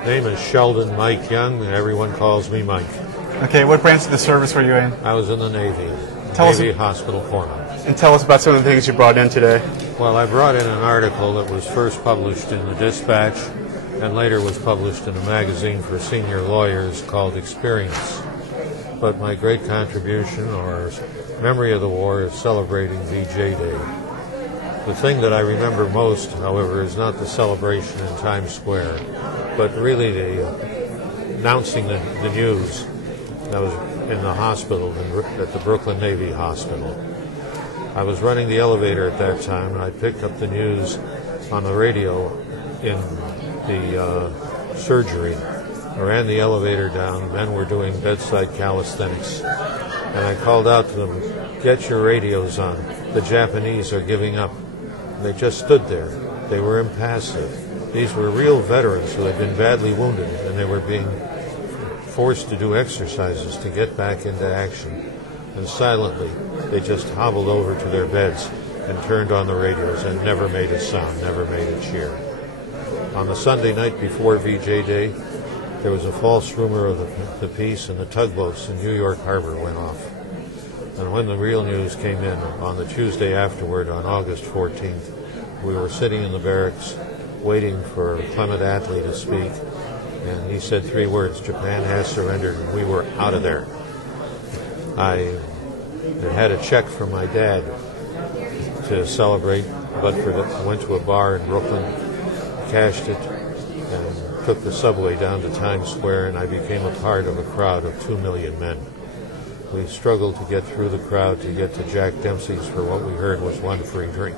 Name is Sheldon Mike Young, and everyone calls me Mike. Okay, what branch of the service were you in? I was in the Navy, Navy Hospital Corpsman. And tell us about some of the things you brought in today. Well, I brought in an article that was first published in the Dispatch and later was published in a magazine for senior lawyers called Experience. But my great contribution, or memory of the war, is celebrating VJ Day. The thing that I remember most, however, is not the celebration in Times Square, but really the announcing the news that was in the hospital, at the Brooklyn Navy Hospital. I was running the elevator at that time, and I picked up the news on the radio in the surgery. I ran the elevator down. Men were doing bedside calisthenics. And I called out to them, "Get your radios on. The Japanese are giving up." And they just stood there. They were impassive. These were real veterans who had been badly wounded, and they were being forced to do exercises to get back into action. And silently, they just hobbled over to their beds and turned on the radios and never made a sound, never made a cheer. On the Sunday night before VJ Day, there was a false rumor of the peace, and the tugboats in New York Harbor went off. And when the real news came in on the Tuesday afterward, on August 14th, we were sitting in the barracks waiting for Clement Attlee to speak, and he said 3 words: "Japan has surrendered," and we were out of there. I had a check from my dad to celebrate, but I went to a bar in Brooklyn, cashed it, and took the subway down to Times Square, and I became a part of a crowd of 2 million men. We struggled to get through the crowd to get to Jack Dempsey's for what we heard was 1 free drink.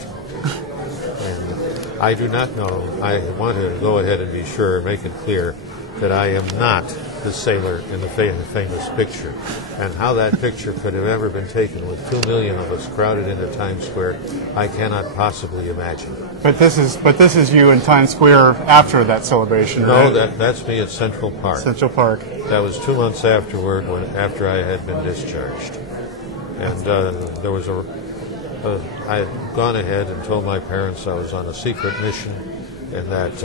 And I do not know, I want to go ahead and be sure, make it clear, that I am not the sailor in the famous picture. And how that picture could have ever been taken with 2 million of us crowded into Times Square, I cannot possibly imagine. But this is you in Times Square after that celebration, right? No, that's me at Central Park. Central Park. That was 2 months afterward, after I had been discharged. And there was I had gone ahead and told my parents I was on a secret mission and that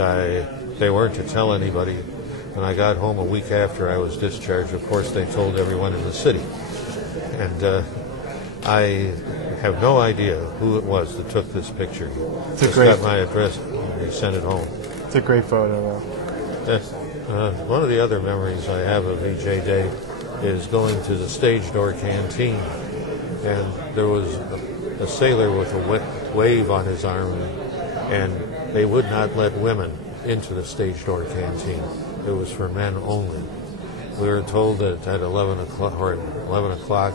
they weren't to tell anybody. When I got home a week after I was discharged, of course, they told everyone in the city. And I have no idea who it was that took this picture. Just got my address and they sent it home. It's a great photo. One of the other memories I have of VJ Day is going to the stage door canteen. And there was a sailor with a wave on his arm, and they would not let women into the stage door canteen. It was for men only. We were told that at 11 o'clock,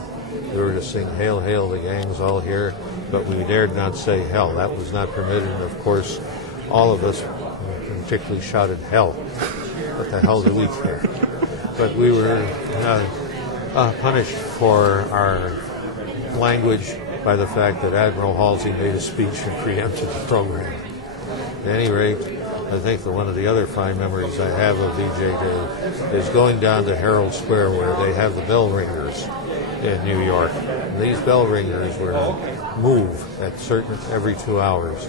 we were to sing "Hail, Hail, the gang's all here," but we dared not say hell. That was not permitted, and of course, all of us particularly shouted hell. What the hell do we care? But we were punished for our language by the fact that Admiral Halsey made a speech and preempted the program. At any rate, I think that one of the other fine memories I have of VJ Day is going down to Herald Square, where they have the bell ringers in New York. And these bell ringers were move at every 2 hours.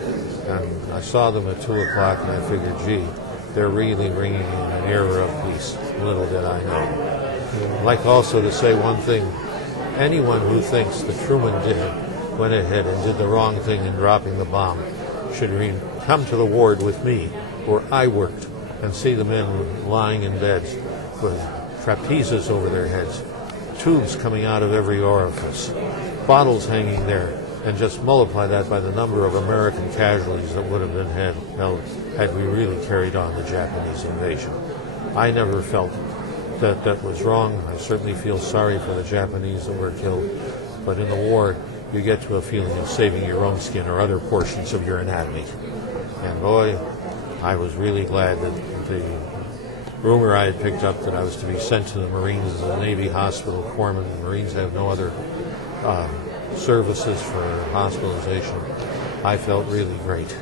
And I saw them at 2 o'clock, and I figured, gee, they're really ringing in an era of peace. Little did I know. I'd like also to say one thing. Anyone who thinks that Truman went ahead and did the wrong thing in dropping the bomb should come to the ward with me, where I worked, and see the men lying in beds with trapezes over their heads, tubes coming out of every orifice, bottles hanging there, and just multiply that by the number of American casualties that would have been held had we really carried on the Japanese invasion. I never felt that was wrong. I certainly feel sorry for the Japanese that were killed, but in the war, you get to a feeling of saving your own skin or other portions of your anatomy. And boy, I was really glad that the rumor I had picked up that I was to be sent to the Marines as a Navy hospital corpsman. The Marines have no other services for hospitalization. I felt really great.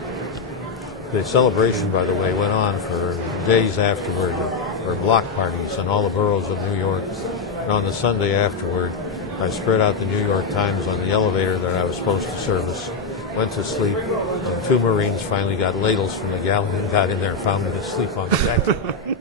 The celebration, by the way, went on for days afterward. There were block parties in all the boroughs of New York. And on the Sunday afterward, I spread out the New York Times on the elevator that I was supposed to service, went to sleep, and 2 Marines finally got ladles from the galley and got in there and found me asleep on the deck.